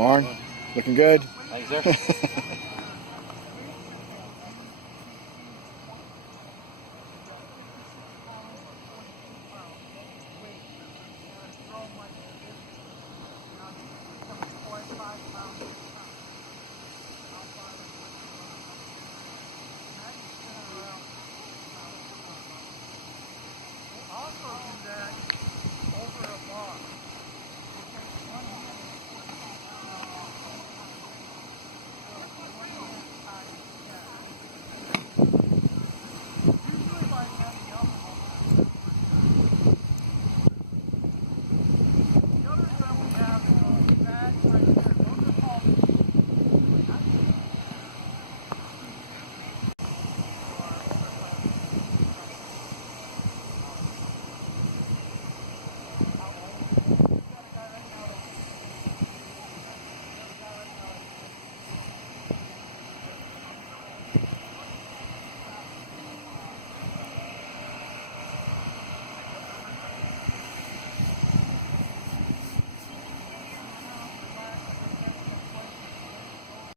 Warren, looking good. Thanks, sir.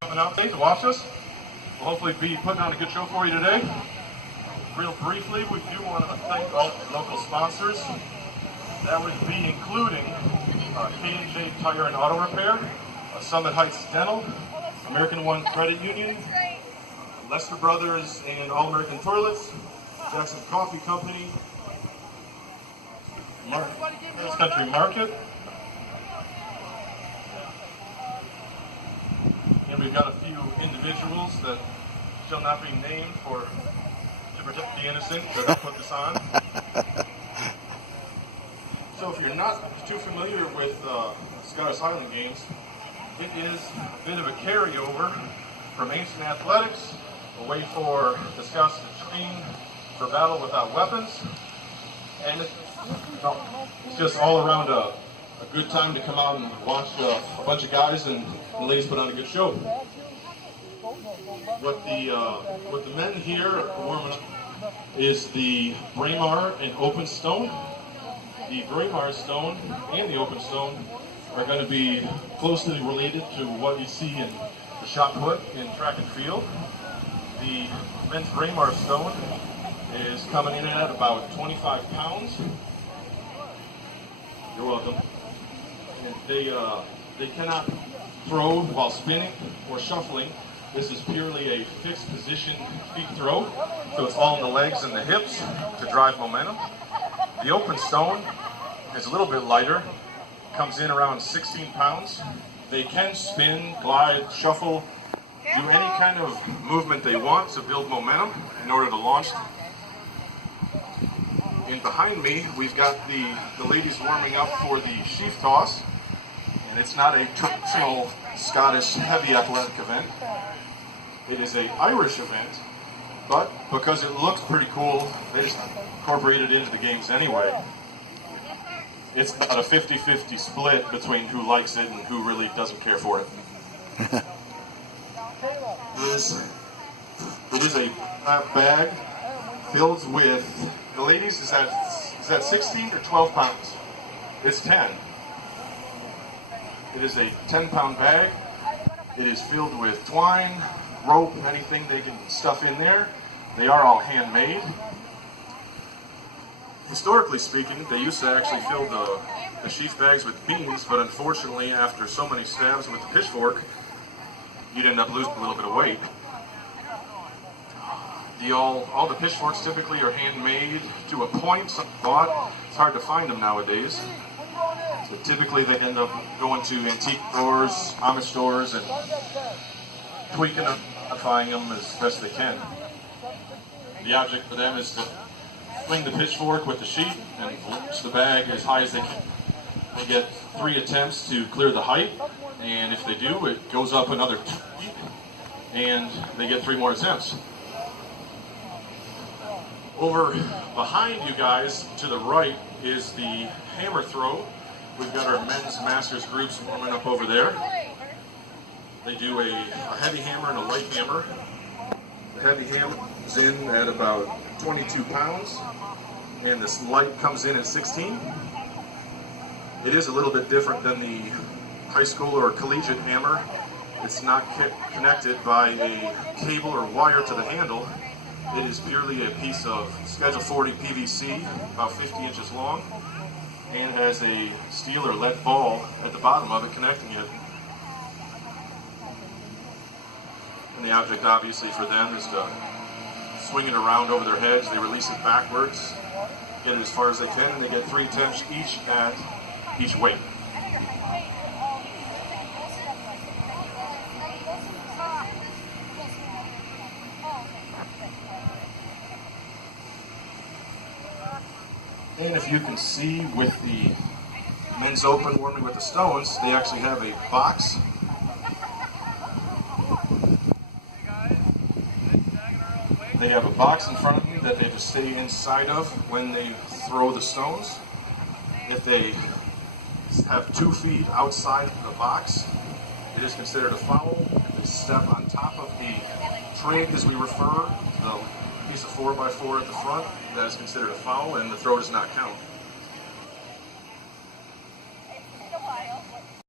Coming out today to watch us. We'll hopefully be putting on a good show for you today. Real briefly, we do want to thank all local sponsors. That would be including K&J Tire and Auto Repair, Summit Heights Dental, American One Credit Union, Lester Brothers and All American Toilets, Jackson Coffee Company, Harris Country Market, and we've got a few individuals that shall not be named to protect the innocent that have put this on. So if you're not too familiar with Scottish Highland Games, it is a bit of a carryover from ancient athletics, a way for the Scots to train for battle without weapons, and it's just all around a good time to come out and watch a bunch of guys and ladies put on a good show. What the men here are warming up is the Braemar and Open Stone. The Braemar stone and the Open Stone are going to be closely related to what you see in the shot put in track and field. The men's Braemar stone is coming in at about 25 pounds. You're welcome. And they cannot throw while spinning or shuffling. This is purely a fixed position feet throw, so it's all in the legs and the hips to drive momentum. The Open Stone is a little bit lighter, comes in around 16 pounds. They can spin, glide, shuffle, do any kind of movement they want to build momentum in order to launch. And behind me, we've got the ladies warming up for the sheaf toss. And it's not a traditional Scottish heavy athletic event. It is an Irish event, but because it looks pretty cool, they just incorporated it into the games anyway. It's about a 50-50 split between who likes it and who really doesn't care for it. There's a bag filled with, the ladies, is that 16 or 12 pounds? It's 10. It is a 10-pound bag. It is filled with twine, rope, anything they can stuff in there. They are all handmade. Historically speaking, they used to actually fill the sheath bags with beans, but unfortunately, after so many stabs with the pitchfork, you'd end up losing a little bit of weight. All the pitchforks typically are handmade to a point, some thought. It's hard to find them nowadays. So typically they end up going to antique stores, Amish stores, and tweaking them, modifying them as best they can. The object for them is to swing the pitchfork with the sheet and launch the bag as high as they can. They get 3 attempts to clear the height, and if they do, it goes up another 2 feet, and they get 3 more attempts. Over behind you guys, to the right, is the hammer throw. We've got our men's masters groups warming up over there. They do a heavy hammer and a light hammer. The heavy hammer comes in at about 22 pounds, and this light comes in at 16. It is a little bit different than the high school or collegiate hammer, it's not connected by a cable or wire to the handle. It is purely a piece of Schedule 40 PVC, about 50 inches long, and has a steel or lead ball at the bottom of it connecting it. And the object obviously for them is to swing it around over their heads. They release it backwards, get it as far as they can, and they get 3 attempts each at each weight. And if you can see with the men's open warming with the stones, they actually have a box. They have a box in front of them that they have to stay inside of when they throw the stones. If they have 2 feet outside the box, it is considered a foul. If they step on top of the trig, as we refer, the piece of 4x4 at the front, that is considered a foul, and the throw does not count.